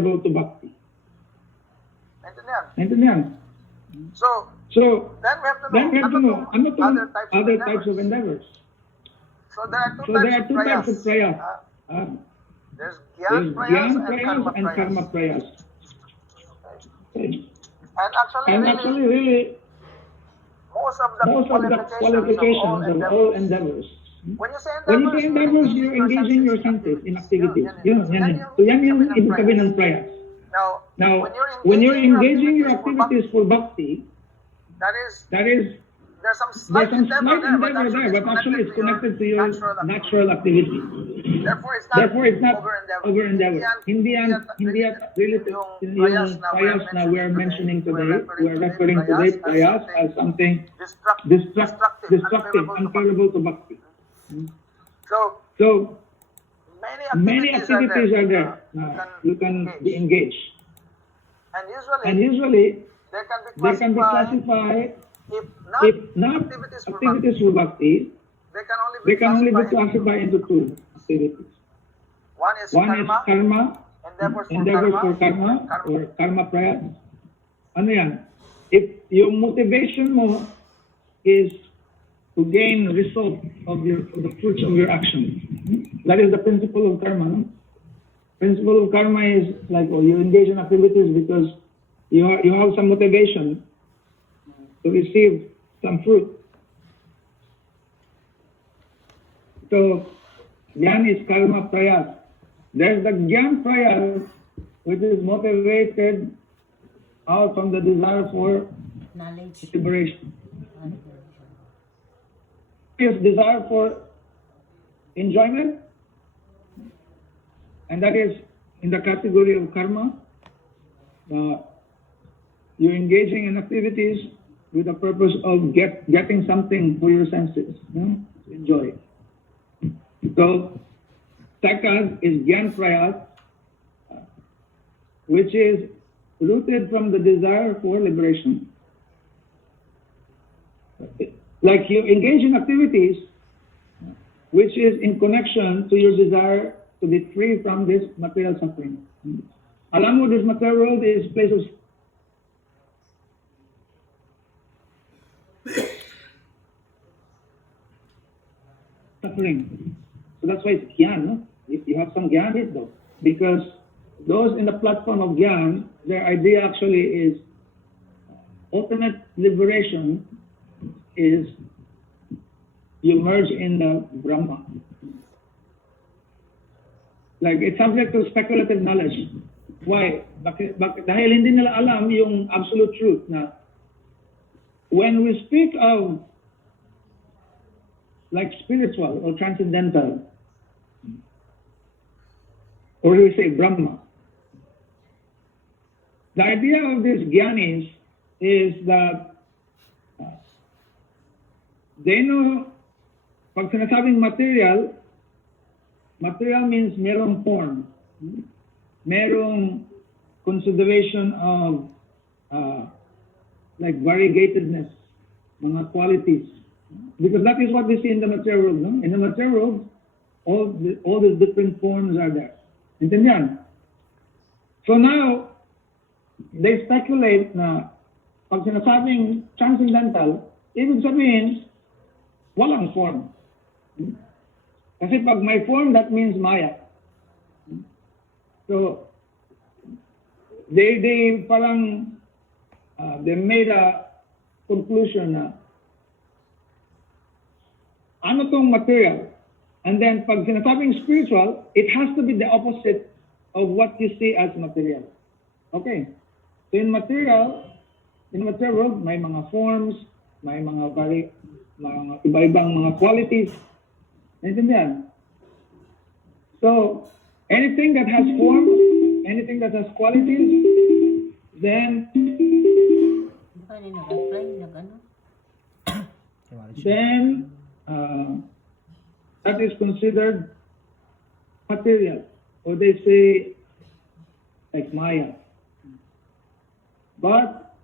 to bhakti. Naintindihan? Naintindihan? So, So, then we have to then we have to know ano tong other types of endeavors. So there are So there are two types of prayas. There's There's Gyan jnana prayas prayas and karma prayas. Okay. And actually, really, most of the qualifications of all endeavors. When you say When you say endeavors, you're engaging your senses in activities. So yan yung ibig sabihin ng prayas. Now, when you're engaging your activities for bhakti, that is there's some slight endeavor there, but actually it's connected to your natural activity. Therefore, it's not over endeavor. Hindi yan related yung prayas na we are mentioning today, we are referring today prayas as something destructive, unfavorable to bhakti. So many activities are there. You can be engaged. And usually they can be classified, if not activities for bhakti, they can only be classified into two activities. One is karma, endeavors for karma, or karma prayas. Ano yan? If your motivation mo is to gain result of the fruits of your action, that is the principle of karma. No? Principle of karma is like, you engage in activities because you have some motivation to receive some fruit. So, Gyan is karma prayas. There's the Gyan prayas, which is motivated out from the desire for knowledge, liberation. Is desire for enjoyment, and that is in the category of karma. You're engaging in activities with the purpose of getting something for your senses, to enjoy. So, second is Gyan prayas, which is rooted from the desire for liberation. Like you engage in activities which is in connection to your desire to be free from this material suffering. Alam mo, this material world is a place of suffering. So that's why it's Gyan. No? If you have some Gyan, it though. Because those in the platform of Gyan, their idea actually is ultimate liberation is you merge in the Brahma. Like, it's subject to speculative knowledge. Why? Dahil hindi nila alam yung absolute truth na when we speak of like spiritual or transcendental, or we say Brahma, the idea of these Gyanis is that they know, pag sinasabing material means merong form, merong consideration of like variegatedness, mga qualities. Because that is what we see in the material world. No? In the material world, all these different forms are there. Intindihan? So now, they speculate na pag sinasabing transcendental, ibig sabihin, walang form. Kasi pag may form, that means Maya. So, they parang, they made a conclusion na, ano tong material? And then, pag sinasabing spiritual, it has to be the opposite of what you see as material. Okay. So, in material world, may mga forms, may mga iba-ibang mga qualities. Naintindihan? So, anything that has form, anything that has qualities, then that is considered material, or they say like Maya. But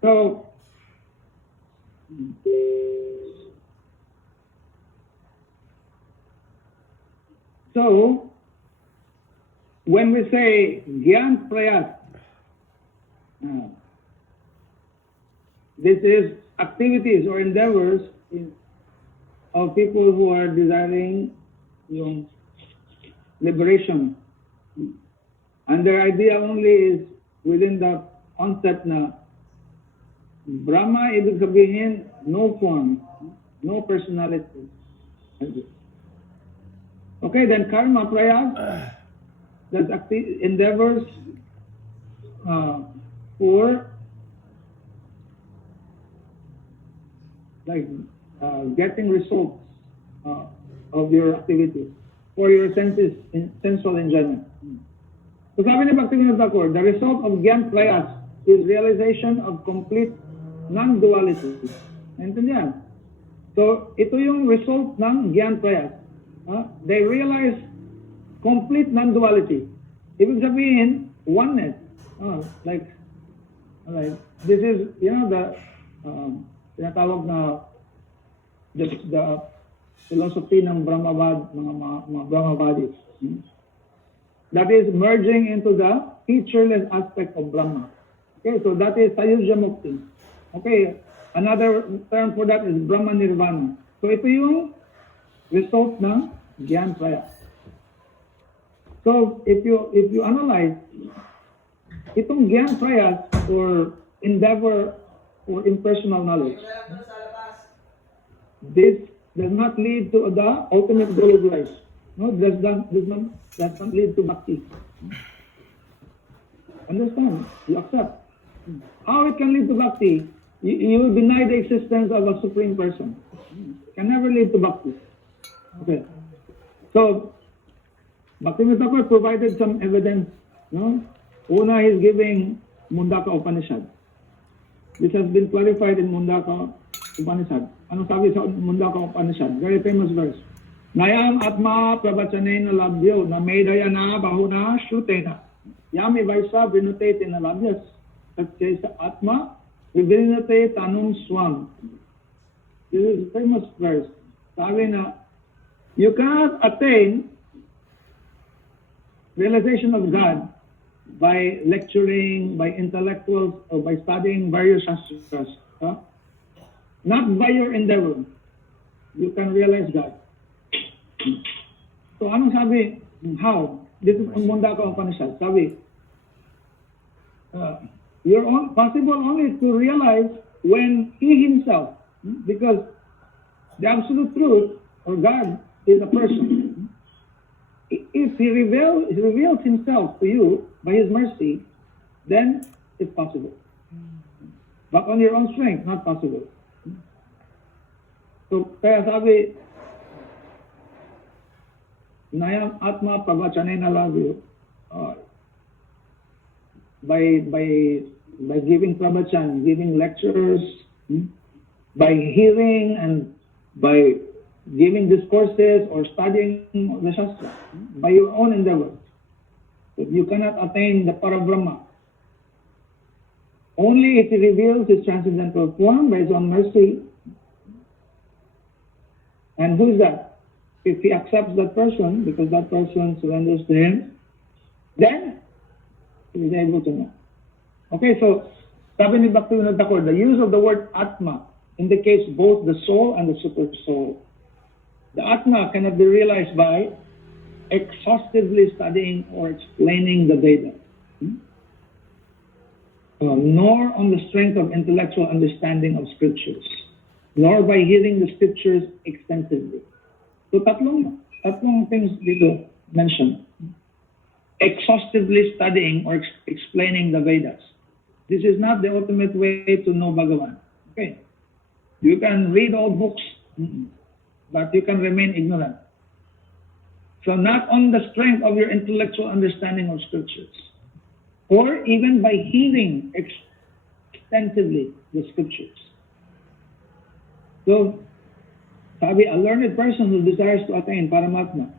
so So, when we say Gyan Prayas, this is activities or endeavors of people who are desiring yung liberation. And their idea only is within the concept na Brahma, ibig sabihin, no form, no personality. Okay, then karma prayas, that's endeavors for like getting results of your activities for your senses, sensual enjoyment. So sabi ni Bhaktivinoda Thakur, the result of Gyan Prayas is realization of complete non-duality. Naintindihan? So ito yung result ng Gyan Prayas. They realize complete non-duality. Ibig sabihin, oneness. Like this is, you know, the tinatawag na the philosophy ng Brahmavad, mga Brahmavadis. That is merging into the featureless aspect of Brahma. Okay, so that is Sayujya Mukti. Okay, another term for that is Brahma Nirvana. So ito yung result ng Gyan Prayas. So if you analyze itong Gyan Prayas or endeavor or impersonal knowledge, this does not lead to the ultimate goal of life. No, does not lead to bhakti. Understand? You accept. How it can lead to bhakti? You deny the existence of a supreme person. It can never lead to bhakti. Okay. So, Bhaktivinoda Thakur provided some evidence. No? Una, he's giving Mundaka Upanishad. This has been clarified in Mundaka Upanishad. Ano sabi sa Mundaka Upanishad? Very famous verse. Nayam atma prabhachaneena labhyo na medayana bahuna shrutena. Yam ivaisa vinute na labhyas. Satyesa atma vivinate tanum swam. This is a famous verse. Sabi na, you cannot attain realization of God by lecturing, by intellectuals, or by studying various shastras. Not by your endeavor. You can realize God. So, anong sabi? How? This is ang Mundaka Upanishad. Sabi, possible only to realize when he himself, because the absolute truth, or God, is a person. If he reveals himself to you by his mercy, then it's possible. But on your own strength, not possible. So, kaya sabi, Nayam Atma Prabhachanena Labhyo, by giving pravachan, giving lectures, by hearing and by giving discourses or studying the Shastra, by your own endeavor. You cannot attain the Parabrahma. Only if he reveals his transcendental form by his own mercy. And who is that? If he accepts that person, because that person surrenders to him, then he is able to know. Okay, so sabi ni Bhaktivinoda Thakur, the use of the word Atma indicates both the soul and the super soul. The Atma cannot be realized by exhaustively studying or explaining the Vedas, nor on the strength of intellectual understanding of scriptures, nor by hearing the scriptures extensively. So tatlong things dito mentioned. Exhaustively studying or explaining the Vedas. This is not the ultimate way to know Bhagavan. Okay. You can read all books, but you can remain ignorant. So not on the strength of your intellectual understanding of scriptures, or even by hearing extensively the scriptures. So, sabi, a learned person who desires to attain Paramatma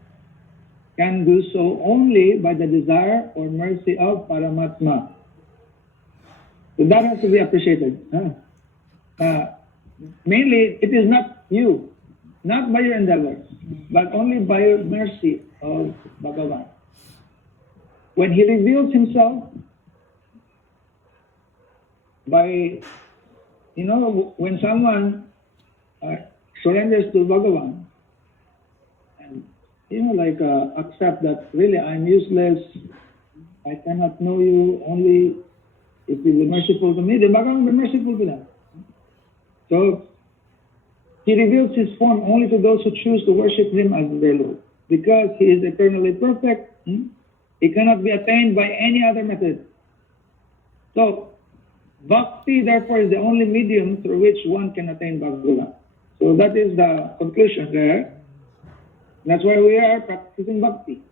can do so only by the desire or mercy of Paramatma. So that has to be appreciated. mainly it is not you, not by your endeavor, but only by your mercy of Bhagavan. When he reveals himself by, when someone surrenders to Bhagavan, and accept that really I'm useless, I cannot know you, only if you be merciful to me, then Bhagavan will be merciful to them. So he reveals his form only to those who choose to worship him as their Lord. Because he is eternally perfect, he cannot be attained by any other method. So bhakti therefore is the only medium through which one can attain Bhagavan. So that is the conclusion there. That's why we are practicing bhakti.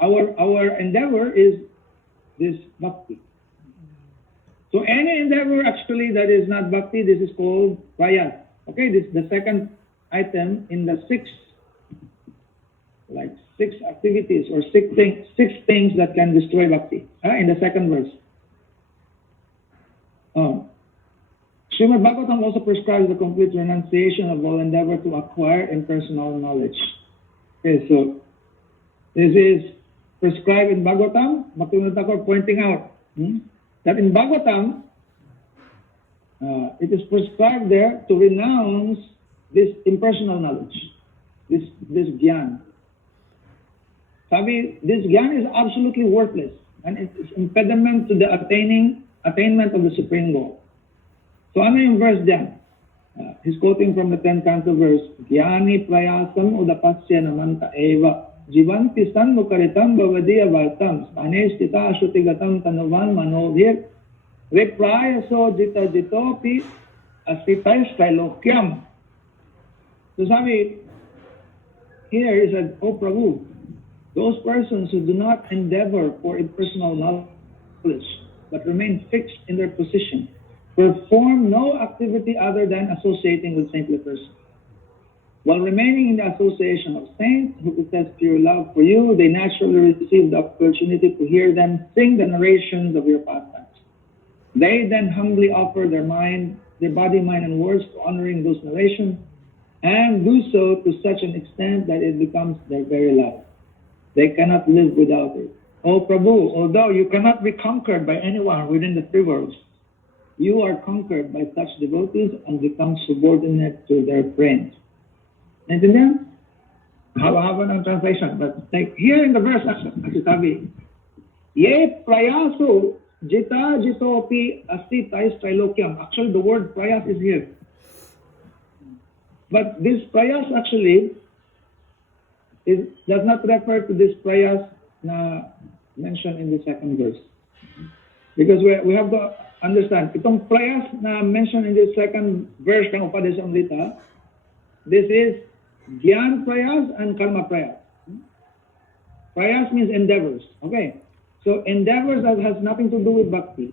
Our endeavor is this bhakti. So any endeavor actually that is not bhakti, this is called prayas. Okay, this is the second item in the six activities or six things that can destroy bhakti. In the second verse. Srimad Bhagavatam also prescribes the complete renunciation of all endeavor to acquire impersonal knowledge. Okay, so this is prescribed in Bhagavatam. Bhaktivinoda Thakur pointing out that in Bhagavatam, it is prescribed there to renounce this impersonal knowledge, this jnana. Sabi, this jnana is absolutely worthless, and it is impediment to the attainment of the supreme goal. So ano yung verse dyan? He's quoting from the 10th canto verse, Jnani prayasam udapasya namanta eva jivanti sanmukaritam bhavadiya vartam stanestita ashutigatam tanuvan manovir reprayaso jita jitopi asitais kailokyam. So sabi, here is said, O Prabhu, those persons who do not endeavor for impersonal knowledge but remain fixed in their position perform no activity other than associating with saintly persons. While remaining in the association of saints who possess pure love for you, they naturally receive the opportunity to hear them sing the narrations of your pastimes. They then humbly offer their body, mind, and words to honoring those narrations, and do so to such an extent that it becomes their very life. They cannot live without it. O Prabhu, although you cannot be conquered by anyone within the three worlds, you are conquered by such devotees and become subordinate to their friends. Naintindihan? Haba-haba ng translation. But like here in the verse, kasi sabi, Ye prayaso jita jitopi asti tais trilokyam. Actually, the word prayas is here. But this prayas actually does not refer to this prayas na mentioned in the second verse. Because we have to understand, itong prayas na mentioned in the second verse ng Upadesamrita, this is Gyan prayas and Karma prayas. Prayas means endeavors. Okay, so endeavors that has nothing to do with bhakti.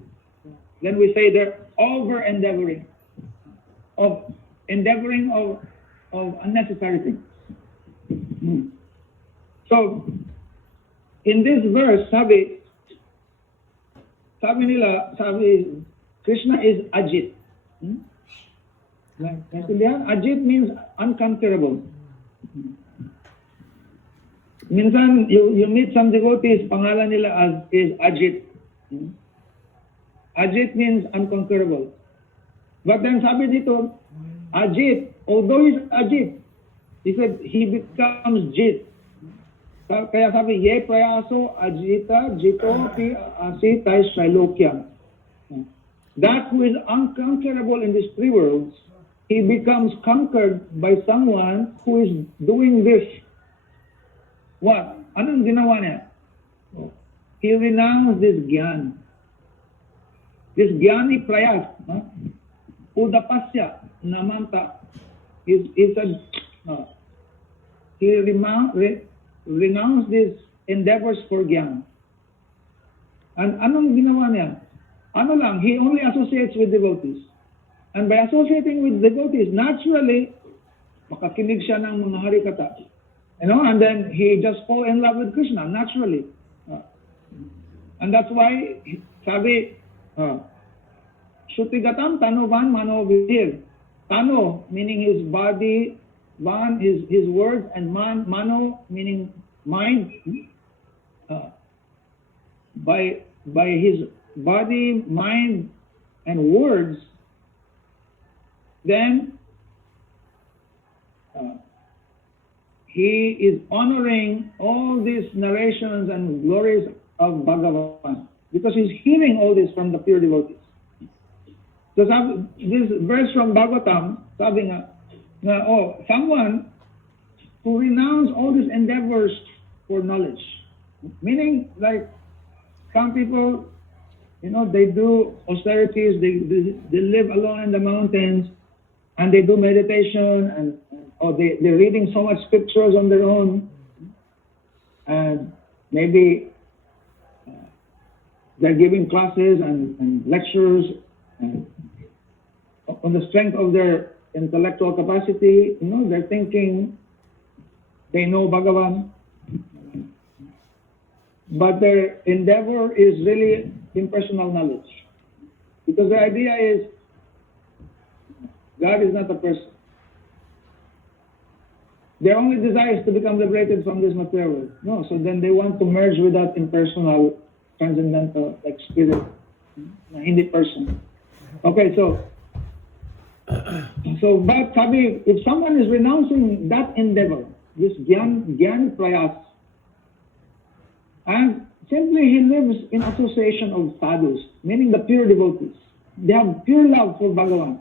Then we say they're over-endeavoring, of unnecessary things. So, in this verse, sabi Krishna is Ajit. Ajit means unconquerable. Minsan, you meet some devotees, pangalan nila is Ajit. Ajit means unconquerable. But then sabi dito, Ajit, although he's Ajit, he said he becomes Jit. Kaya sabi, Ye prayaso ajita jito pi asitai shailokyam. That who is unconquerable in these three worlds, he becomes conquered by someone who is doing this. What? Anong ginawa niya? He renounced this gyan. This gyani prayas. Udapasya namanta. He said, he renounced these endeavors for gyan. And anong ginawa niya? Ano lang, he only associates with devotees. And by associating with devotees, naturally, makakinig siya ng mga harikata. And then he just fall in love with Krishna, naturally. And that's why, sabi, Shutigatam tanuvan manovitir. Tano, meaning his body, Van, his words, and Mano, meaning mind. By his body, mind, and words, then he is honoring all these narrations and glories of Bhagavan, because he's hearing all this from the pure devotees. So this verse from Bhagavatam, sabi nga, someone who renounce all these endeavors for knowledge, meaning like some people, they do austerities, they live alone in the mountains, and they do meditation, or they're reading so much scriptures on their own, and maybe they're giving classes and lectures and on the strength of their intellectual capacity, they're thinking they know Bhagavan, but their endeavor is really impersonal knowledge, because the idea is God is not a person. Their only desire is to become liberated from this material world. No, so then they want to merge with that impersonal, transcendental, like spirit, hindi person. Okay, but sabi, if someone is renouncing that endeavor, this gyan prayas, and simply he lives in association of sadhus, meaning the pure devotees. They have pure love for Bhagavan.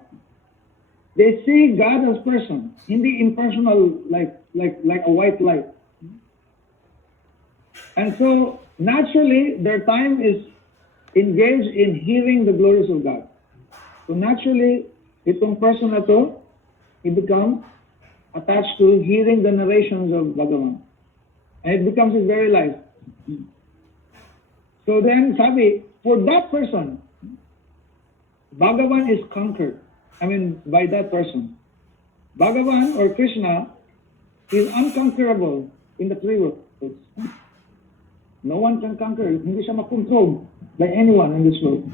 They see God as person, hindi impersonal, like a white light. And so naturally their time is engaged in hearing the glories of God. So naturally, itong person na to, he becomes attached to hearing the narrations of Bhagavan. And it becomes his very life. So then, sabi, for that person, Bhagavan is conquered. By that person. Bhagavan or Krishna is unconquerable in the three worlds. No one can conquer it. Hindi siya makontrol by anyone in this world.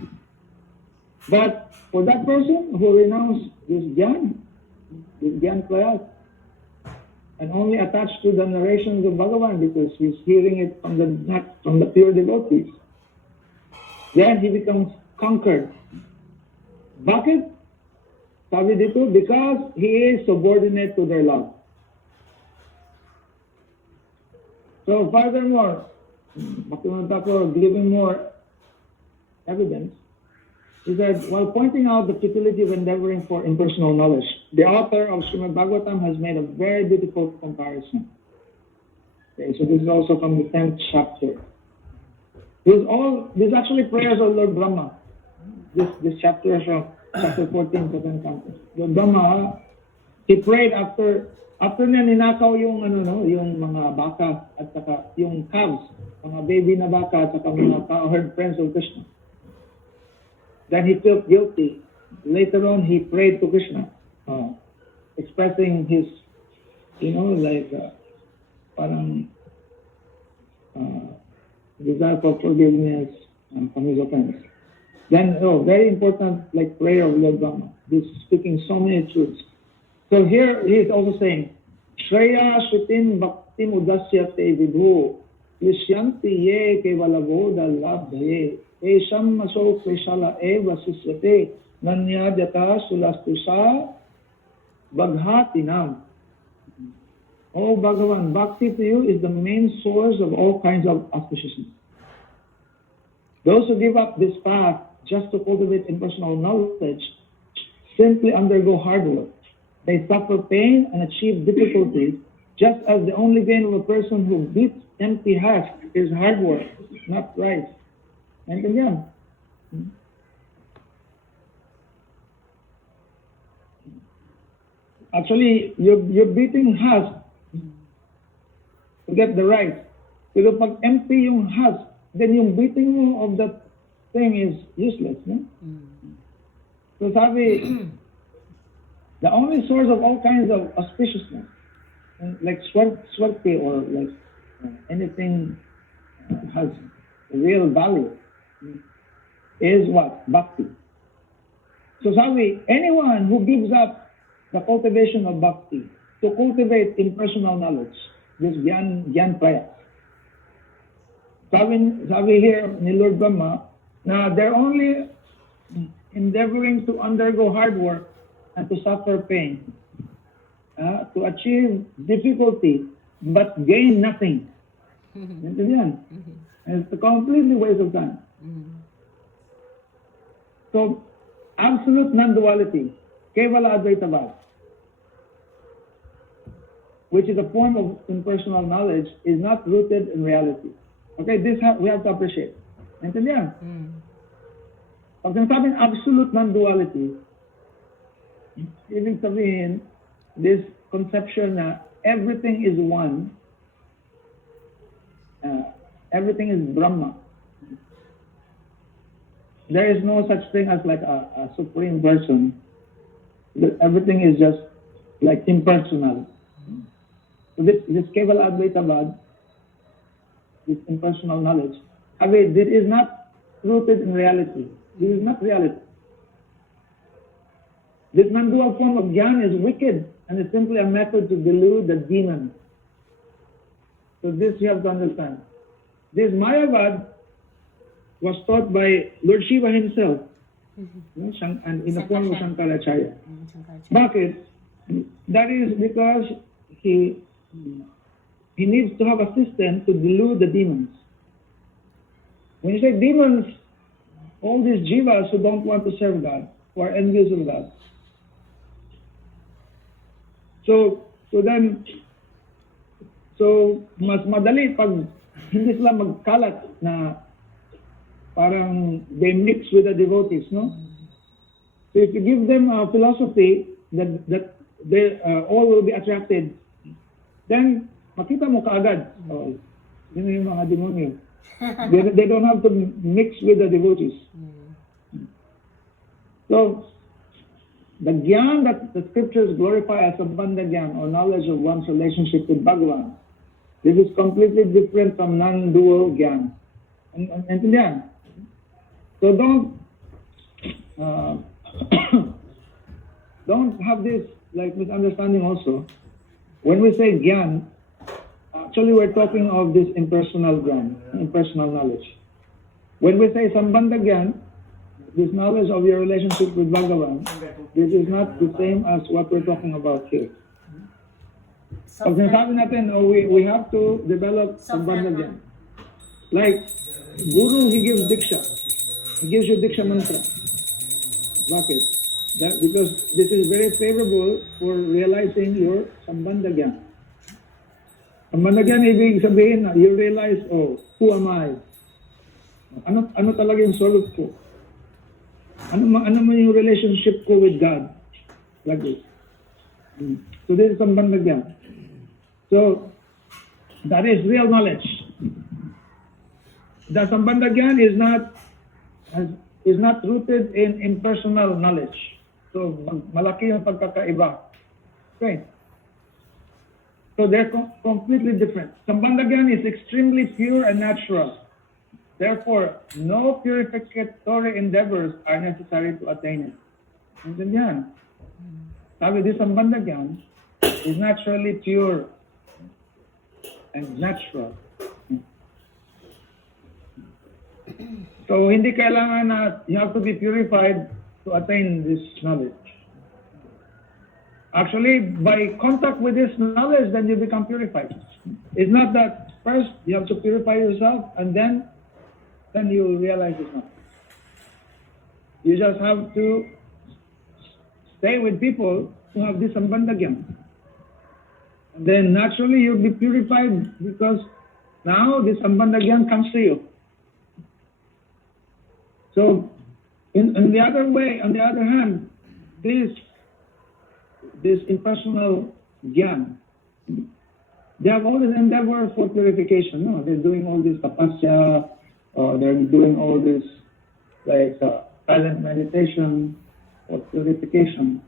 But for that person who renounced this gyan prayas, and only attached to the narrations of Bhagavan because he's hearing it from the pure devotees, then he becomes conquered. Bakit? Sabi dito, because he is subordinate to their love. So furthermore, giving more evidence, he said, while pointing out the futility of endeavoring for impersonal knowledge, the author of Srimad Bhagavatam has made a very beautiful comparison. Okay, so this is also from the 10th chapter. This actually prayers of Lord Brahma. This chapter is from chapter 14, 2nd canto. Lord Brahma, he prayed after niya ninakaw yung mga baka at saka yung calves, mga baby na baka at saka mga cowherd friends of Krishna. Then he felt guilty. Later on, he prayed to Krishna, expressing his, parang desire for forgiveness from his offense. Then, very important, prayer of Lord Brahma. He's speaking so many truths. So here he is also saying, Shreya Shrutim Bhaktim Udasyate Vidhu Lishyanti Ye Kevalavoda Labdhaye Esham Maso Krishala Eva Sisyate Nanyadyata Sulastusa Bhaghatinam. Oh Bhagavan, Bhakti to you is the main source of all kinds of auspiciousness. Those who give up this path just to cultivate impersonal knowledge simply undergo hard work. They suffer pain and achieve difficulties, just as the only gain of a person who beats empty husk is hard work, not rice. And again, actually, you're beating husk to get the rice. Pero pag empty yung husk, then yung beating mo of that thing is useless. No? So sabi, the only source of all kinds of auspiciousness, like swarte or like anything has real value, is what? Bhakti. So sabi, anyone who gives up the cultivation of bhakti, to cultivate impersonal knowledge, this Gyan prayas. Sabi here ni Lord Brahma, na they're only endeavoring to undergo hard work and to suffer pain, to achieve difficulty, but gain nothing. And it's a completely waste of time. So, absolute non-duality, Kevala Advaitavad, which is a form of impersonal knowledge, is not rooted in reality. Okay, this we have to appreciate. Naintindihan? Pag sinasabing absolute non-duality, ibig sabihin, this conception na everything is one, everything is Brahma. There is no such thing as like a supreme person. Everything is just like impersonal. So this Kevala Advaitavad, this impersonal knowledge, this is not rooted in reality. This is not reality. This non-dual form of jnana is wicked and is simply a method to delude the demon. So this you have to understand. This Mayavad was taught by Lord Shiva himself, and in the form of Shankaracharya. Bakit? That is because he needs to have a system to delude the demons. When you say demons, all these jivas who don't want to serve God, who are envious of God. So mas madali pag hindi sila magkalat na parang they mix with the devotees, no? So if you give them a philosophy that they all will be attracted, then makita mo kaagad, yun yung mga demonyo. They don't have to mix with the devotees. So the jnana that the scriptures glorify as Sambandha jnana, or knowledge of one's relationship with Bhagavan, this is completely different from non-dual jnana. Naintindihan? So don't have this like misunderstanding also. When we say jnana, actually we're talking of this impersonal jnana, impersonal knowledge. When we say Sambandha jnana, this knowledge of your relationship with Bhagavan, this is not the same as what we're talking about here. Pag sinasabi natin, we have to develop Sambandha jnana. Like, Guru, he gives diksha. He gives you diksha mantra. Bakit? Because this is very favorable for realizing your Sambandha jnana. Sambandha jnana, ibig sabihin na you realize, who am I? Ano talaga yung soul ko? Ano mo yung relationship ko with God? Like this. So this is Sambandha jnana. So that is real knowledge. The Sambandha jnana is not rooted in impersonal knowledge. So malaki yung pagkakaiba. Okay. So they're completely different. Sambandha jnana is extremely pure and natural. Therefore, no purificatory endeavors are necessary to attain it. Intindihan? Sabi, this Sambandha jnana is naturally pure and natural. So, hindi kailangan na you have to be purified to attain this knowledge. Actually, by contact with this knowledge, then you become purified. It's not that first you have to purify yourself and then you realize it's not. You just have to stay with people who have this Sambandha jnana. And then naturally you'll be purified because now this Sambandha jnana comes to you. So, in the other way, on the other hand, this impersonal jnana, they have all this endeavor for purification. No, they're doing all this tapasya, or they're doing all this like silent meditation for purification.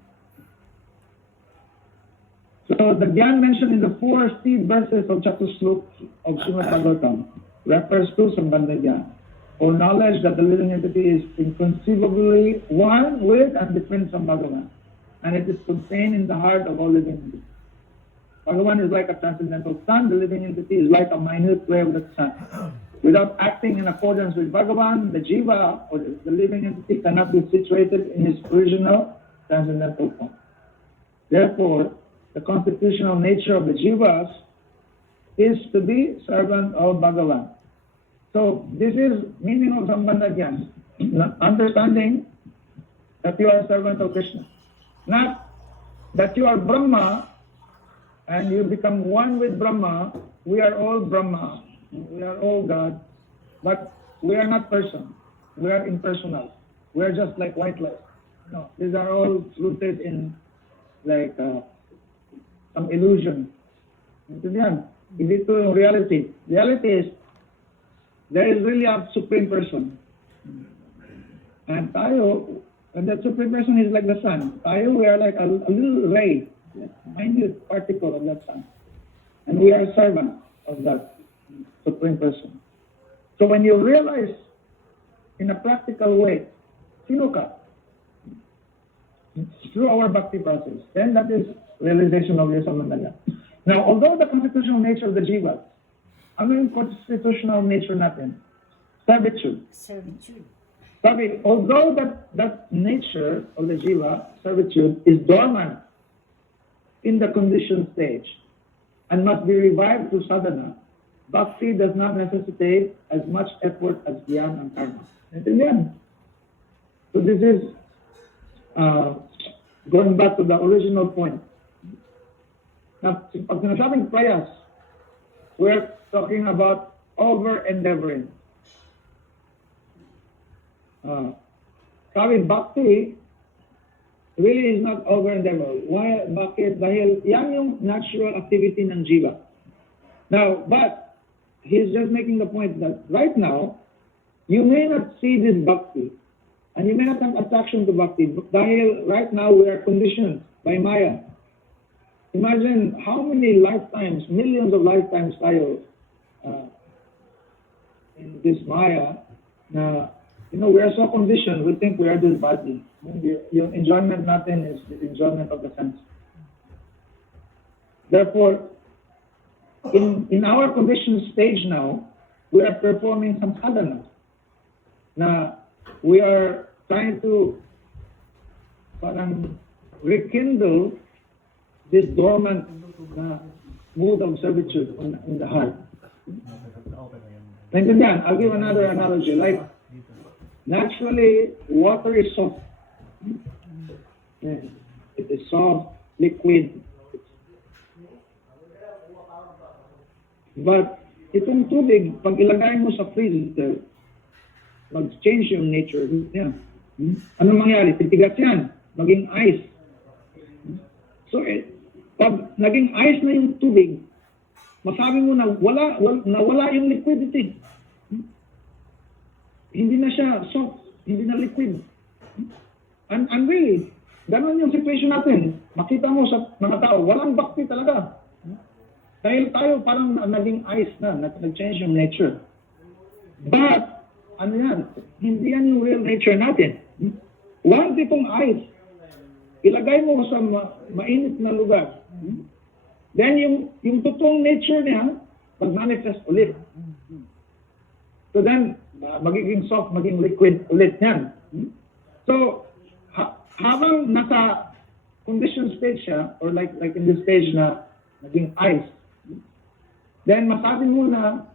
So the jnana mentioned in the 4 seed verses of chapter slok of Srimad Bhagavatam refers to Sambandha jnana, or knowledge that the living entity is inconceivably one with and different from Bhagavan. and it is contained in the heart of all living entities. Bhagavan is like a transcendental sun, the living entity is like a minute ray of the sun. Without acting in accordance with Bhagavan, the jiva, or the living entity, cannot be situated in its original transcendental form. Therefore, the constitutional nature of the jivas is to be servant of Bhagavan. So, this is meaning of Sambandha Jnana. Understanding that you are a servant of Krishna. Not that you are Brahma and you become one with Brahma. We are all Brahma. We are all God. But we are not person. We are impersonal. We are just like white light. No, these are all rooted in like some illusion. Hindi to reality. Reality is there is really a supreme person. And tayo, and that supreme person is like the sun. Tayo, we are like a little ray, a minute particle of that sun. And we are servant of that supreme person. So when you realize in a practical way, sino ka? Through our bhakti process, then that is realization of your samandala. Now, although the constitutional nature of the jiva, ano yung constitutional nature natin? Servitude. Sabi, although that nature of the jiva, servitude, is dormant in the conditioned stage and must be revived through sadhana, bhakti does not necessitate as much effort as jnana and karma. Intindihan? So this is going back to the original point. Now, pag sinasabing prayas, we're talking about over-endeavoring. Sabi, bhakti really is not over-endeavor. Why? Bakit? Dahil yan yung natural activity ng jiva. Now, but he's just making the point that right now, you may not see this bhakti, and you may not have attraction to bhakti, dahil right now we are conditioned by Maya. Imagine how many lifetimes, millions of lifetimes tayo in this Maya na, we are so conditioned, we think we are this body. Yung enjoyment natin is the enjoyment of the sense. Therefore, in our conditioned stage now, we are performing some sadhana. Na we are trying to parang rekindle this dormant mood of servitude in the heart. Naintindihan? I'll give another analogy. Like, naturally, water is soft. It is soft, liquid. But itong tubig, pag ilagay mo sa freezer, mag-change yung nature. Yeah. Anong mangyari? Titigas yan. Maging ice. So, pag naging ice na yung tubig, masabi mo na nawala yung liquidity. Hindi na siya soft, hindi na liquid. And really, ganun yung situation natin. Makita mo sa mga tao, walang bhakti talaga. Dahil tayo parang naging ice na, nag-change yung nature. But, ano yan? Hindi yan yung real nature natin. Once itong ice, ilagay mo sa mainit na lugar, then yung totoong nature niya, mag-manifest ulit. So then, magiging soft, maging liquid ulit yan. So, habang nasa condition stage siya, or like in this stage na naging ice, then masabi mo na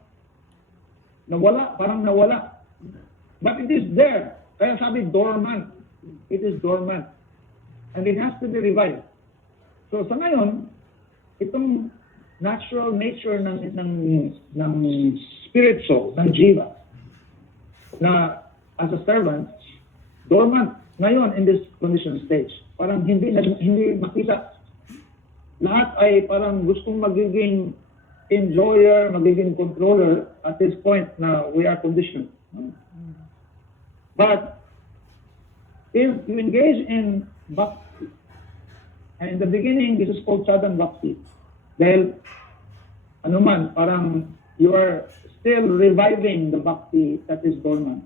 nawala, parang nawala. But it is there. Kaya sabi dormant. It is dormant. And it has to be revived. So sa ngayon, itong natural nature ng spirit soul, ng jiva, na as a servant, dormant ngayon in this condition stage. Parang hindi makita. Lahat ay parang gustong magiging enjoyer, magiging controller at this point na we are conditioned. But if you engage in bhakti, and in the beginning, this is called sadhana bhakti. Dahil, parang you are still reviving the bhakti that is dormant.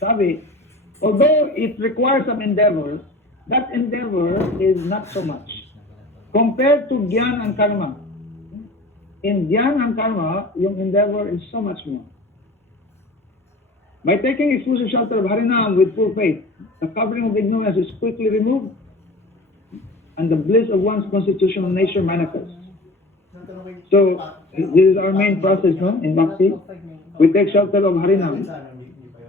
Sabi, although it requires some endeavor, that endeavor is not so much. Compared to jnana and karma, in jnana and karma, yung endeavor is so much more. By taking exclusive shelter of Harinam with full faith, the covering of ignorance is quickly removed and the bliss of one's constitutional nature manifests. So, this is our main process, no? In Bhakti. We take shelter of Harinam.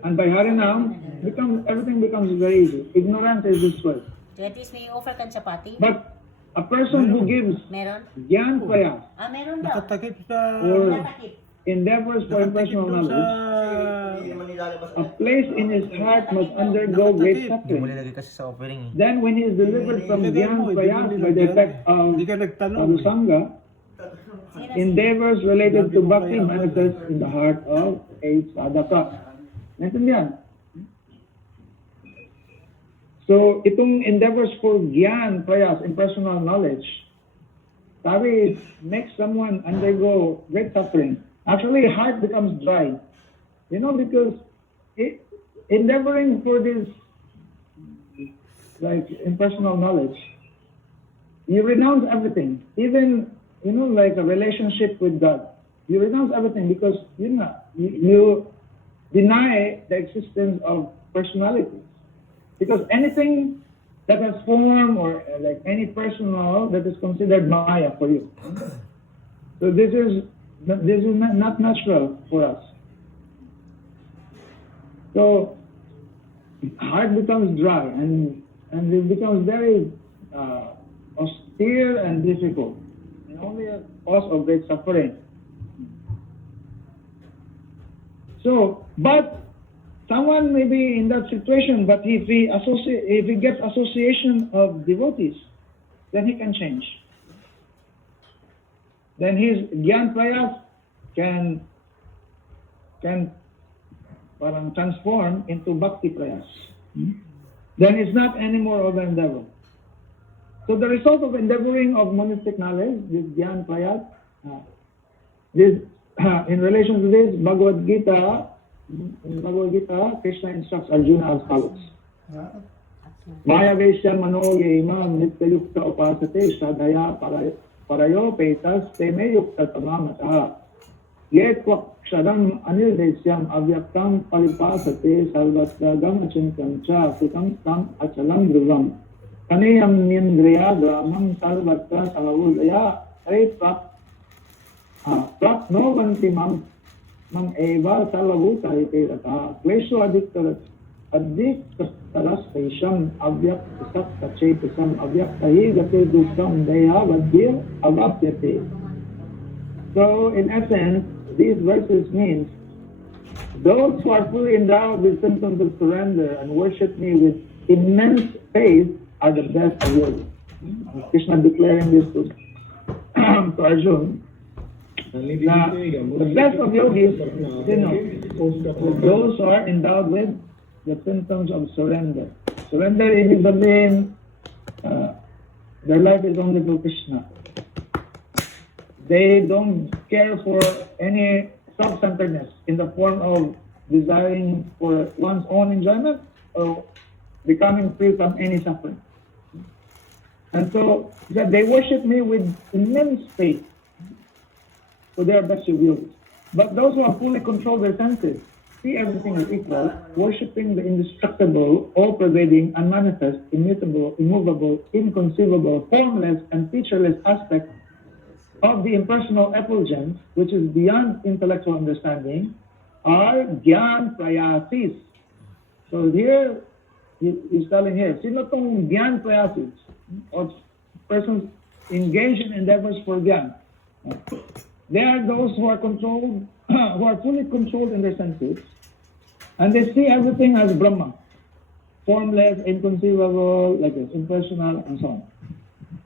And by Harinam, everything becomes very easy. Ignorance is destroyed. So at least may offer kang chapati? But a person who gives Meron? jnana prayas Meron daw. Nakatakip sa... or Natakip. endeavors for impersonal Doon sa... knowledge, a place in his heart must undergo great Hindi mo suffering. nilagay kasi sa offering. Then when he is delivered from Ilagay jnana mo, prayas hindi mo by the nilagyan. effect of Hindi ka nagtanong. sadhusanga, endeavors related to bhakti manifest in the heart of a sadhaka. Naintindihan? So, itong endeavors for jnana prayas, impersonal knowledge, sabi, it makes someone undergo great suffering. Actually, heart becomes dry. You know, because endeavoring for this, like, impersonal knowledge, you renounce everything. Even, you know, like a relationship with God. You renounce everything because, you deny the existence of personality. Because anything that has form or like any personal, that is considered maya for you. So this is not natural for us. So heart becomes dry and it becomes very austere and difficult, and only a cause of great suffering. So, but someone may be in that situation, but if he gets association of devotees, then he can change. Then his jnana prayas can parang transform into bhakti prayas. Then it's not anymore of an endeavor. So the result of endeavoring of monastic knowledge, this jnana prayas, in relation to this, in Bhagavad Gita, Krishna instructs Arjuna as follows. Maya Vesya Mano Yemam Nityayukta Upasate Sadhaya Parayo Petas Teme Yukta Tamamata Yet Kwakshadam Anil Desyam Avyaktam Paripasate Salvatragam Achintancha Sukam Tam Achalam Dhruvam Kaneyam Nindriya Gramam Salvatra Salavudaya Prapnovanti Mam eva salavuta iterata klesho adiktarastesham avyaktasam avyaktahi gate dukkam deha vadhir avapyate. So in essence, these verses means those who are fully endowed with symptoms of surrender and worship me with immense faith are the best of yogis. Krishna declaring this to Arjuna. The best of yogis, those who are endowed with the symptoms of surrender. Surrender is the main, their life is only for Krishna. They don't care for any self-centeredness in the form of desiring for one's own enjoyment or becoming free from any suffering. And so they worship me with immense faith. So they are best of yogis. But those who have fully controlled their senses, see everything as equal, worshipping the indestructible, all-pervading, unmanifest, immutable, immovable, inconceivable, formless, and featureless aspect of the impersonal effulgence, which is beyond intellectual understanding, are jnana prayasis. So here, he's telling here, sino tong jnana prayasis? Or persons engaged in endeavors for jnana. They are those who are controlled, who are fully controlled in their senses, and they see everything as Brahma, formless, inconceivable, like this, impersonal, and so on.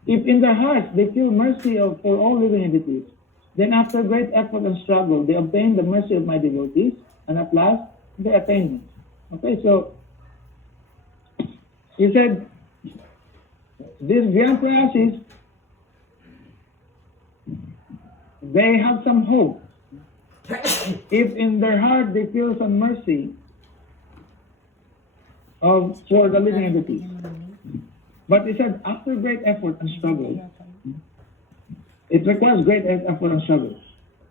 If in their hearts they feel mercy for all living entities, then after great effort and struggle, they obtain the mercy of my devotees, and at last, they attain me. Okay, so, he said, these jnana prayasis, they have some hope. If in their heart they feel some mercy for the living entities. But he said, after great effort and struggle, it requires great effort and struggle.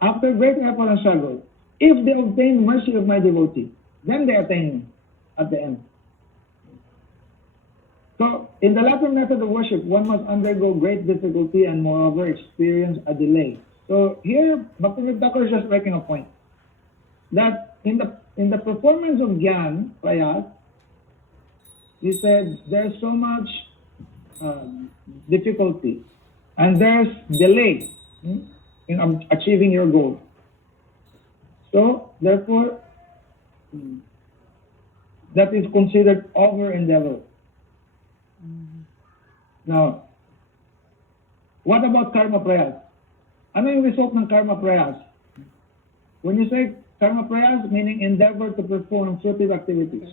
After great effort and struggle, if they obtain mercy of my devotee, then they attain me at the end. So, in the latter method of worship, one must undergo great difficulty and moreover experience a delay. So here, Bhaktivinoda Thakur is just making a point that in the performance of jnana, prayas, he said there's so much difficulty and there's delay in achieving your goal. So, therefore, that is considered over endeavor. Now, what about karma prayas? Ano yung result ng karma prayas? When you say karma prayas, meaning endeavor to perform fruitive activities.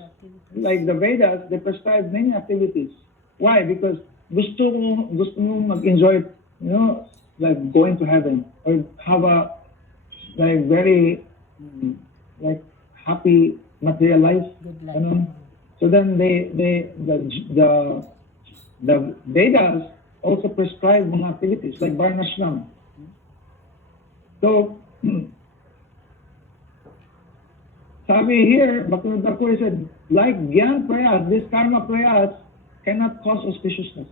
Like the Vedas, they prescribe many activities. Why? Because gusto mo mag-enjoy, like going to heaven or have a like very like happy material life. So then the Vedas also prescribe mga activities like varnashram. So, sabi here, Bhaktivinoda Thakur said, like jnana prayas, this karma prayas cannot cause auspiciousness.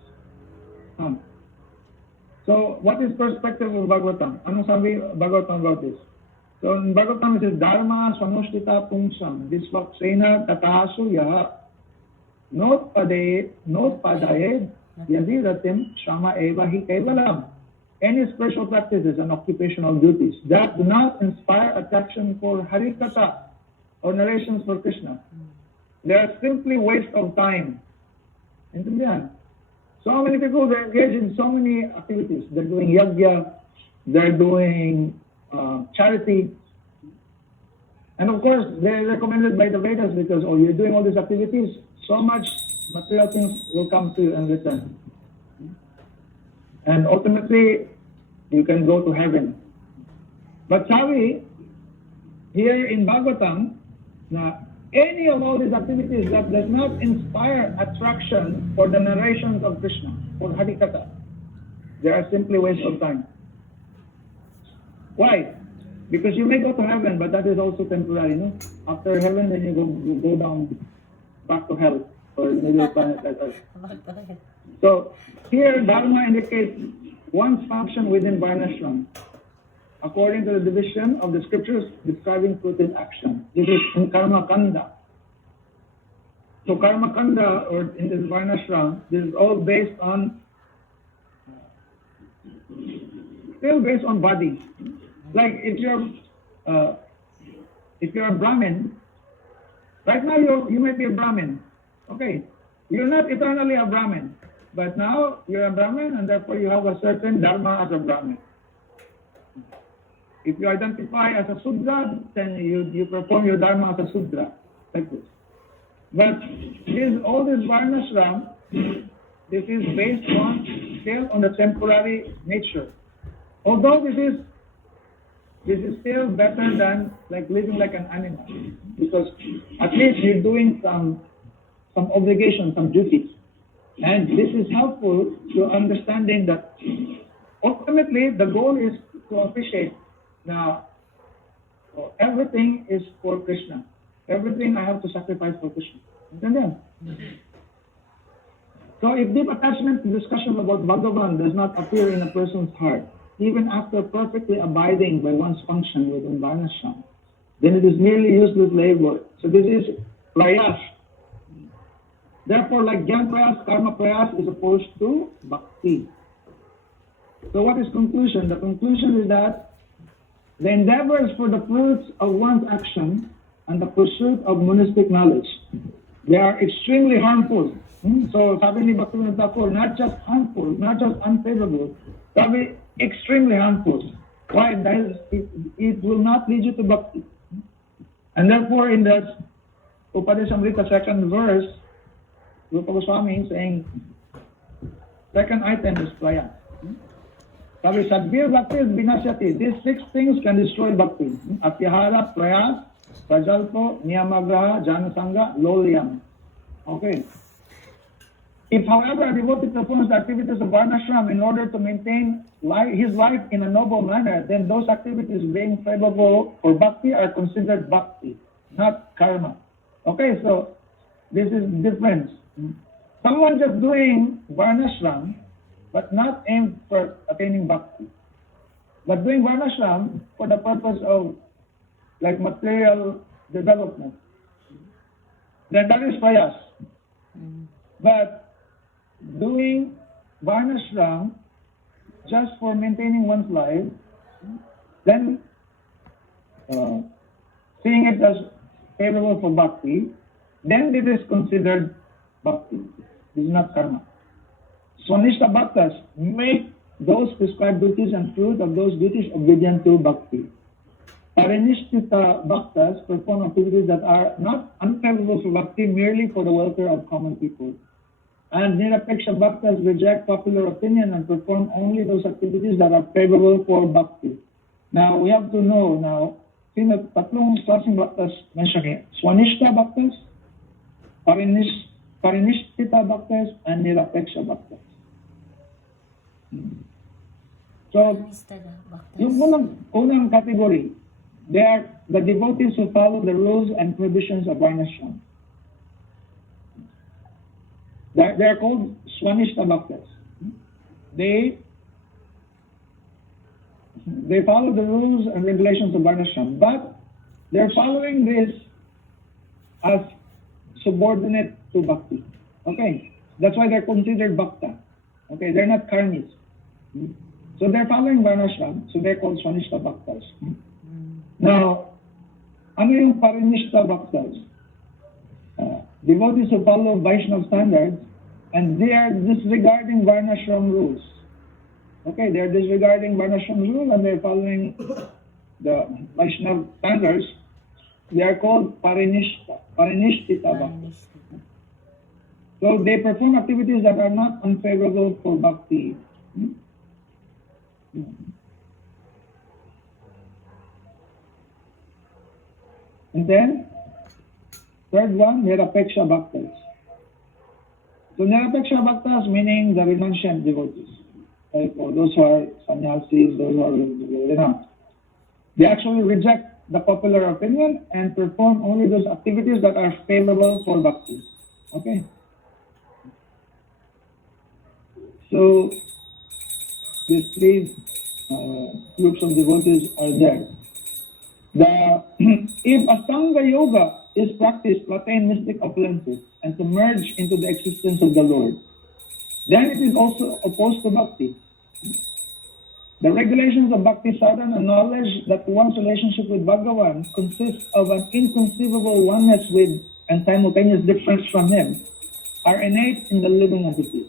So, what is perspective of Bhagavatam? Ano sabi Bhagavatam about this? So, in Bhagavatam it says, Dharma samushtita pungsam, disvaksena tatasu yaha, not padayed, yadiratim shama eva hi kevalam. Any spiritual practices and occupational duties that do not inspire attraction for harikatha or narrations for Krishna, they are simply waste of time. Intindihan? So many people, they engage in so many activities. They're doing yajna, they're doing charity. And of course, they're recommended by the Vedas because, you're doing all these activities, so much material things will come to you in return. And ultimately, you can go to heaven. But sabi, here in Bhagavatam, na any of all these activities that does not inspire attraction for the narrations of Krishna, for Harikatha, they are simply waste of time. Why? Because you may go to heaven, but that is also temporary, After heaven, then you go down back to hell, or maybe a planet like Earth. So, here Dharma indicates one's function within Varnashram, according to the division of the scriptures describing fruitive action. This is in Karma Kanda. So Karma Kanda, or in this Varnashram, this is all based on, still based on body. Like if you're a Brahmin, right now you might be a Brahmin, okay? You're not eternally a Brahmin, but now you're a Brahmin and therefore you have a certain dharma as a Brahmin. If you identify as a Sudra, then you perform your dharma as a Sudra, like this. But all this Varnashram, this is based on, still on the temporary nature. Although this is still better than like living like an animal, because at least you're doing some obligations, some duties. And this is helpful to understanding that ultimately the goal is to appreciate now everything is for Krishna. Everything I have to sacrifice for Krishna. Understand? So if deep attachment to discussion about Bhagavan does not appear in a person's heart, even after perfectly abiding by one's function within Varnashram, then it is merely useless labor. So this is prayas. Therefore, like jnana prayas, karma prayas is opposed to bhakti. So what is conclusion? The conclusion is that the endeavors for the fruits of one's action and the pursuit of monistic knowledge, they are extremely harmful. So sabi ni Bhaktivinoda Thakur, not just harmful, not just unfavorable, sabi extremely harmful. Why? It will not lead you to bhakti. And therefore in the Upadesamrita second verse, Rupa Goswami saying, second item is prayas. Sabi, Sadbir Bhakti is Vinasyati. These 6 things can destroy bhakti. Atyahara, prayas, prajalpo, niyamagraha, janasanga, lolyam. Okay. If, however, a devotee performs the activities of varnashram in order to maintain his life in a noble manner, then those activities being favorable for bhakti are considered bhakti, not karma. Okay, so this is difference. Someone just doing varnashram, but not aimed for attaining bhakti, but doing varnashram for the purpose of like material development, then that is prayas. But doing varnashram just for maintaining one's life, then seeing it as favorable for bhakti, then it is considered bhakti. This is not karma. Swanishta bhaktas make those prescribed duties and fruit of those duties obedient to bhakti. Parinishthita bhaktas perform activities that are not unfavorable for bhakti merely for the welfare of common people. And nirapeksha bhaktas reject popular opinion and perform only those activities that are favorable for bhakti. Now we have to know now, sino tatlong klaseng bhaktas mentioned here? Swanishta bhaktas, Parinishthita bhaktas, and nirapeksha bhaktas. So, yung unang category, they are the devotees who follow the rules and prohibitions of varnashram. They are called Swanishta bhaktas. They follow the rules and regulations of varnashram, but they're following this as subordinate to bhakti. Okay, that's why they're considered bhakta. Okay, they're not karmis. So they're following varnashram, so they're called Swanishta bhaktas. Now, ano yung parinishta bhaktas? Devotees who follow Vaishnava standards, and they are disregarding varnashram rules. Okay, they're disregarding varnashram rules and they're following the Vaishnava standards. They are called parinishthita bhaktas. So they perform activities that are not unfavorable for bhakti. And then, third one, nirapeksha bhaktas. So nirapeksha bhaktas meaning the renunciant devotees, like or those who are sannyasis, those who are they actually reject the popular opinion and perform only those activities that are favorable for bhakti. Okay. So these three groups of devotees are there. If Asanga Yoga is practiced to attain mystic opulences and to merge into the existence of the Lord, then it is also opposed to bhakti. The regulations of bhakti sadhana acknowledge that one's relationship with Bhagavan consists of an inconceivable oneness with and simultaneous difference from him, are innate in the living entity.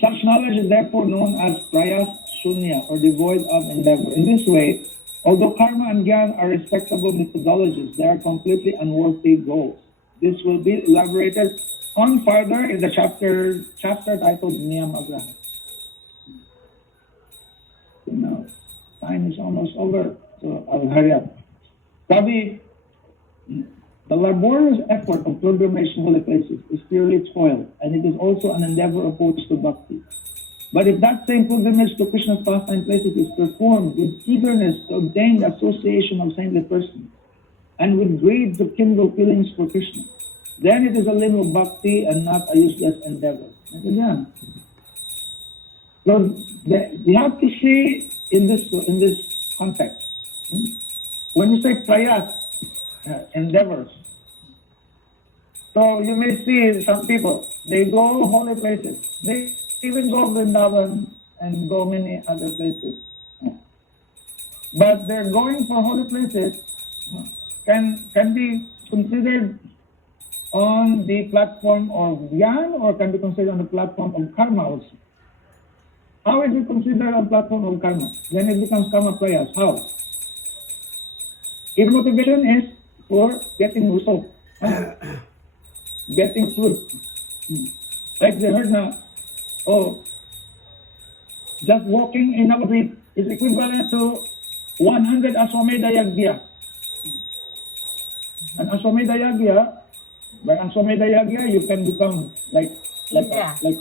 Such knowledge is therefore known as prayas shunya, or devoid of endeavor. In this way, although karma and jnana are respectable methodologies, they are completely unworthy goals. This will be elaborated on further in the chapter titled Niyam Agraha. Now, time is almost over, so I'll hurry up. Sabi, the laborious effort of pilgrimage to holy places is purely toil, and it is also an endeavor opposed to bhakti. But if that same pilgrimage to Krishna's pastime places is performed with eagerness to obtain the association of saintly persons, and with greed to kindle feelings for Krishna, then it is a limb of bhakti and not a useless endeavor. Again. So you have to see in this context. When you say prayas, endeavors, so you may see some people, they go holy places. They even go Vrindavan and go many other places. But they're going for holy places can be considered on the platform of jnana or can be considered on the platform of karma also. How is it considered on the platform of karma? Then it becomes karma prayas. How? If motivation is for getting result, getting fruit. Like they heard now, just walking in Navadvip is equivalent to 100 Aswamedha Yagya. And Aswamedha Yagya, by Aswamedha Yagya, you can become like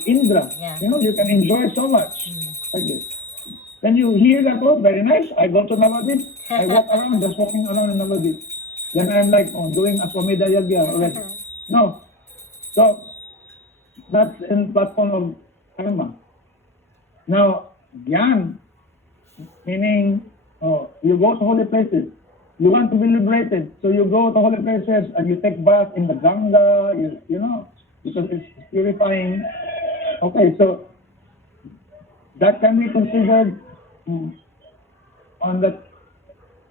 Indra. Yeah. You know, you can enjoy so much. Like this. Then you hear that, oh, very nice. I go to Navadip. I walk around, just walking around in Navadip. Then I'm like, oh, doing Aswamedha Yagya already. No. So, that's in platform of karma. Now, Gyan, meaning, you go to holy places. You want to be liberated, so you go to holy places and you take bath in the Ganga, you know, because it's purifying. Okay, so that can be considered on that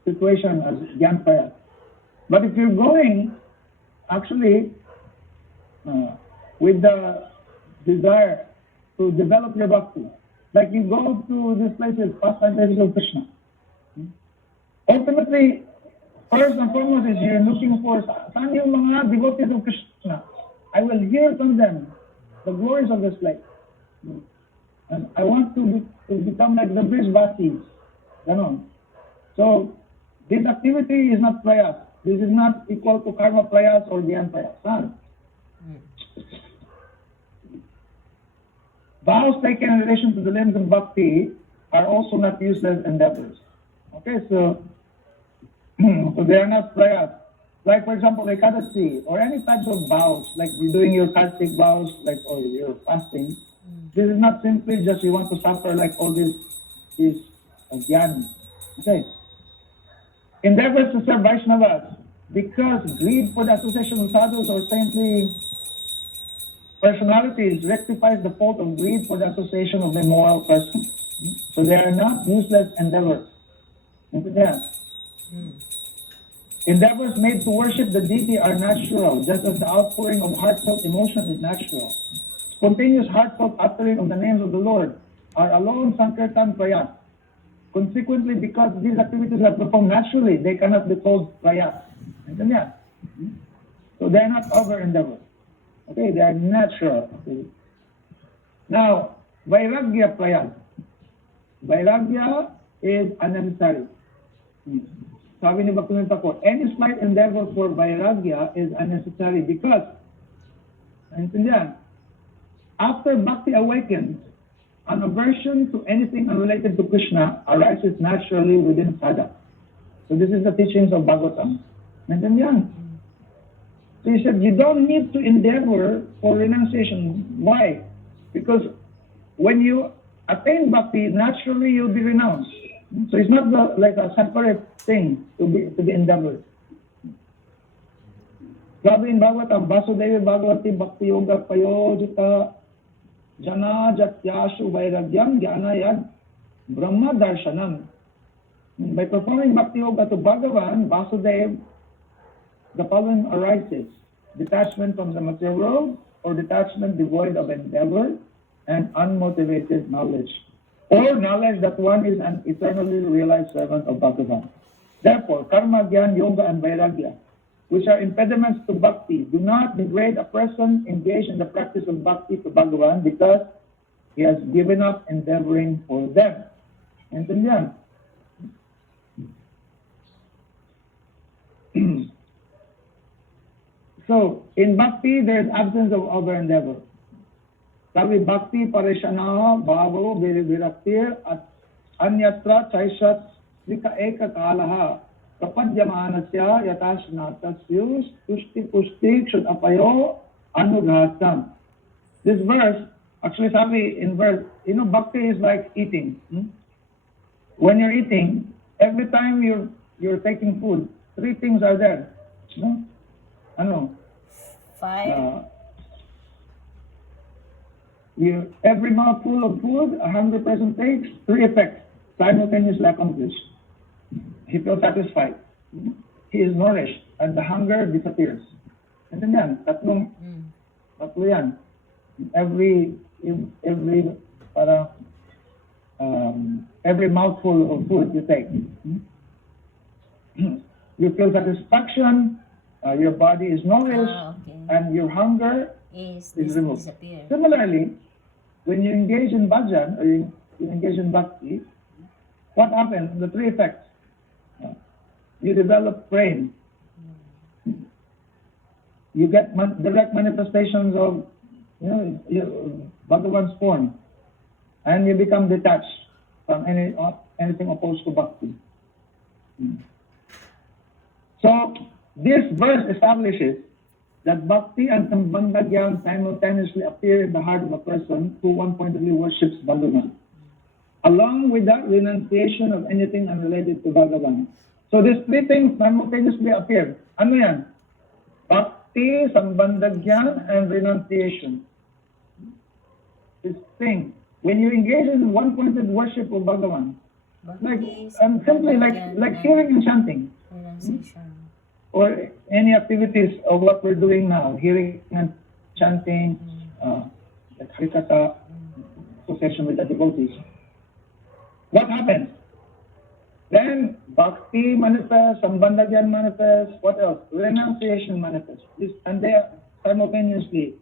situation as Gyan Prayas. But if you're going actually with the desire to develop your bhakti, like you go to these places, pastime places of Krishna. Ultimately, first and foremost is you're looking for saan yung mga devotees of Krishna. I will hear from them the glories of this place. And I want to become like the Brisbatis. You know. So, this activity is not prayas. This is not equal to karma prayas or dhyan prayas. Vows taken in relation to the limbs of bhakti are also not useless endeavors. Okay, so they are not prayas. Like for example, Ekadasi or any types of vows, like you're doing your Kartik vows, like or your fasting. This is not simply just you want to suffer like all these jnana. Okay. Endeavors to serve Vaishnavas, because greed for the association with sadhus or saintly personalities rectifies the fault of greed for the association of the immoral person. So they are not useless endeavors. Yeah. Endeavors made to worship the deity are natural, just as the outpouring of heartfelt emotion is natural. Spontaneous heartfelt uttering of the names of the Lord are alone Sankirtan prayas. Consequently, because these activities are performed naturally, they cannot be called prayas. So they are not over endeavors. Okay, they are natural. Okay. Now, Vairagya prayas. Vairagya is unnecessary. Sabi ni Bhaktivinoda Thakur, any slight endeavor for Vairagya is unnecessary because, after bhakti awakens, an aversion to anything unrelated to Krishna arises naturally within sadhaka. So this is the teachings of Bhagavatam. So he said, you don't need to endeavor for renunciation. Why? Because when you attain bhakti, naturally you'll be renounced. So it's not like a separate thing to be endeavored. Sabi in Bhagavatam, Vasudevi Bhagavati Bhakti Yoga Payojita Jana Jatyashu Vairagyam Jnanayad Brahma Darshanam. By performing Bhakti Yoga to Bhagavan, Vasudev, the following arises: detachment from the material world, or detachment devoid of endeavor and unmotivated knowledge, or knowledge that one is an eternally realized servant of Bhagavan. Therefore, karma, jnana, yoga, and vairagya, which are impediments to bhakti, do not degrade a person engaged in the practice of bhakti to Bhagavan because he has given up endeavoring for them. Intindihan? So, in bhakti, there is absence of over endeavor. Sabi bhakti parishana bhavo viraktir at anyatra chaishat vika eka kalaha kapadyamanasya yatashnatasyu tushti pushti kshud apayo anughatam. This verse, actually Sabi in verse, bhakti is like eating. When you're eating, every time you're taking food, three things are there. Ano? 5. Every mouthful of food a hungry person takes, three effects simultaneously accomplished. He feels satisfied. He is nourished, and the hunger disappears. And then yan, tatlo yan. Every mouthful of food you take, you feel satisfaction. Your body is nourished, and your hunger is removed. Disappear. Similarly, when you engage in bhajan or you engage in bhakti, what happens? The three effects. You develop prema. you get direct manifestations of, Bhagavan's form, and you become detached from anything opposed to bhakti. So this verse establishes that bhakti and sambandha gyan simultaneously appear in the heart of a person who one-pointedly worships Bhagavan, along with the renunciation of anything unrelated to Bhagavan. So these three things simultaneously appear. Ano yan? Bhakti, sambandha gyan, and renunciation. This thing. When you engage in one-pointed worship of Bhagavan, simply like hearing and chanting, or any activities of what we're doing now, hearing and chanting, like Harikatha, association with the devotees. What happens? Then bhakti manifests, sambandha gyan manifests, what else? Renunciation manifests. And they simultaneously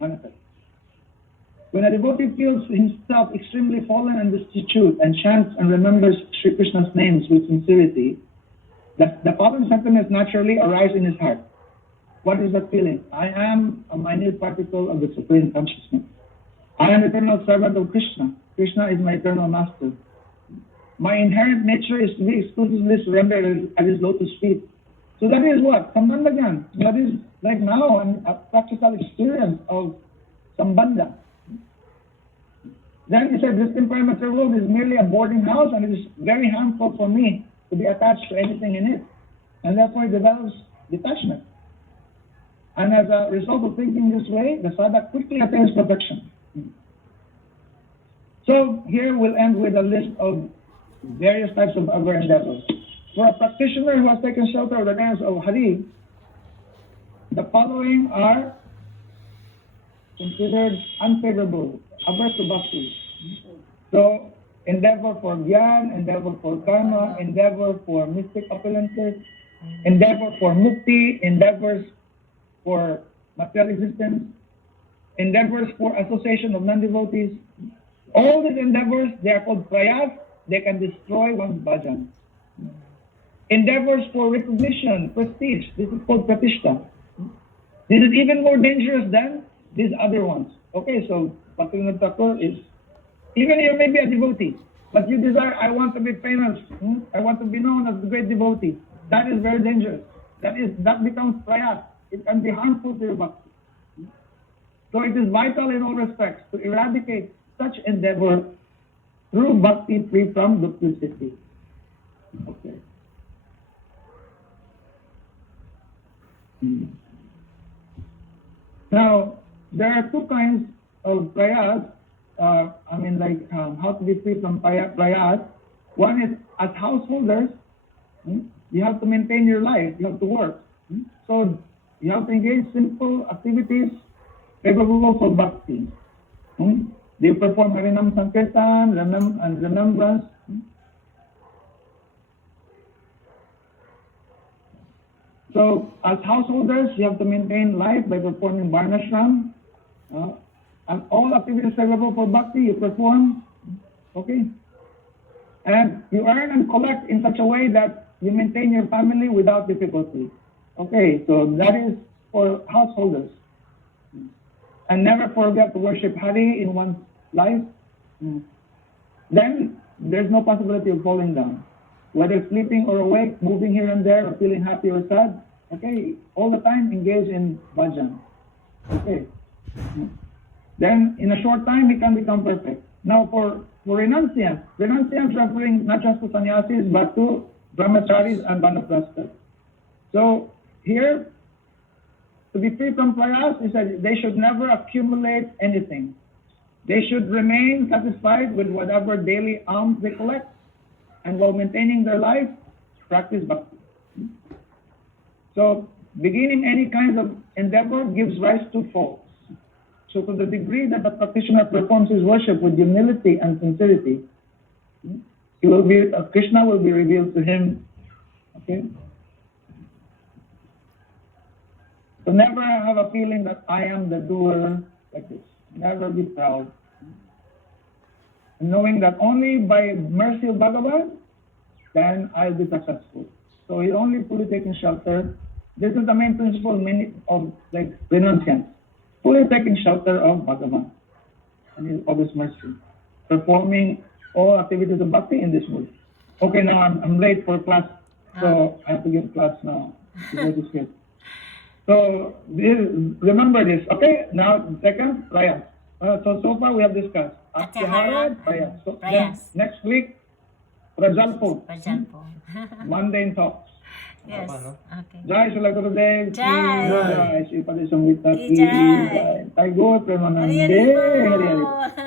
manifest. When a devotee feels himself extremely fallen and destitute and chants and remembers Sri Krishna's names with sincerity, the following sentiments naturally arise in his heart. What is that feeling? I am a minute particle of the Supreme Consciousness. I am eternal servant of Krishna. Krishna is my eternal master. My inherent nature is to be exclusively surrendered at his lotus feet. So that is what? Sambandha gyan. That is like now a practical experience of sambandha. Then he said, this temporary material world is merely a boarding house, and it is very harmful for me to be attached to anything in it. And therefore he develops detachment. And as a result of thinking this way, the sadhak quickly attains perfection. So here we'll end with a list of various types of other endeavors. For a practitioner who has taken shelter of the names of Hari, the following are considered unfavorable, averse to bhakti. So, endeavor for gyan, endeavor for karma, endeavor for mystic opulences, endeavor for mukti, endeavors for material existence, endeavors for association of non-devotees. All these endeavors, they are called prayas. They can destroy one's bhajan. Endeavors for recognition, prestige, this is called pratishta. This is even more dangerous than these other ones. Okay, so Bhaktivinoda Thakur is, even you may be a devotee, but you desire, I want to be famous, I want to be known as a great devotee. That is very dangerous. That becomes prayas. It can be harmful to your bhakti. So it is vital in all respects to eradicate such endeavor through bhakti free from duplicity. Okay. Now, there are two kinds of prayas. How to be free from prayas. One is, as householders, you have to maintain your life, you have to work. So you have to engage simple activities favorable for bhakti. They perform Harinam Sankirtan and remembrance. So as householders, you have to maintain life by performing varnashram. And all activities favorable for bhakti, you perform. Okay? And you earn and collect in such a way that you maintain your family without difficulty. Okay, so that is for householders. And never forget to worship Hari in one's life. Then there's no possibility of falling down. Whether sleeping or awake, moving here and there, or feeling happy or sad. Okay, all the time engage in bhajan. Okay. Then in a short time he can become perfect. Now for renunciants referring not just to sannyasis but to brahmacharis and vanaprasthas. So here, to be free from prayas, he said they should never accumulate anything. They should remain satisfied with whatever daily alms they collect, and while maintaining their life, practice bhakti. So beginning any kind of endeavor gives rise to faults. So to the degree that the practitioner performs his worship with humility and sincerity, Krishna will be revealed to him. Okay? So never have a feeling that I am the doer like this. Never be proud. And knowing that only by mercy of Bhagavan, then I'll be successful. So he only fully taken shelter This is the main principle of like renunciants. Fully taking shelter of Bhagavan of His mercy. Performing all activities of bhakti in this mood. Okay, now I'm late for class, so I have to give class now. So remember this. Okay, now second, prayas. So far we have discussed atyahara, prayas. So then Prayas. next week, prajalpo, Prajalpo. mundane talks. Yes. Okay. Jai Srila Gurudev ki Jai. Jai, Sripad Samhita Ki ki Jai. Jai. Taigo Premanande Hari Hari Hari Hari. Bol.